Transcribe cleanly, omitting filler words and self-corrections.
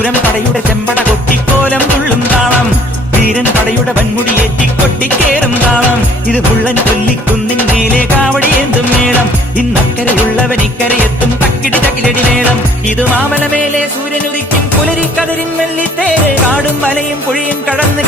ശൂരം പടയുടെ ചെമ്പട കൊട്ടിക്കോലം തുള്ളും താളം, വീരൻ പടയുടെ വൻമുടിയേറ്റി കൊട്ടിക്കേറും താളം. ഇത് പുള്ളൻ കൊല്ലിക്കുന്നിൻ മേലെ കാവടിയേന്തും മേളം, ഇന്നക്കരയുള്ളവൻ ഇക്കരയെത്തും തക്കിടി തകിലടി മേളം. ഇത് മാമലമേലെ സൂര്യനുദിക്കും പുലരി കതിരിൻ വെള്ളിത്തേര്, കാടും മലയും പുഴയും കടന്ന്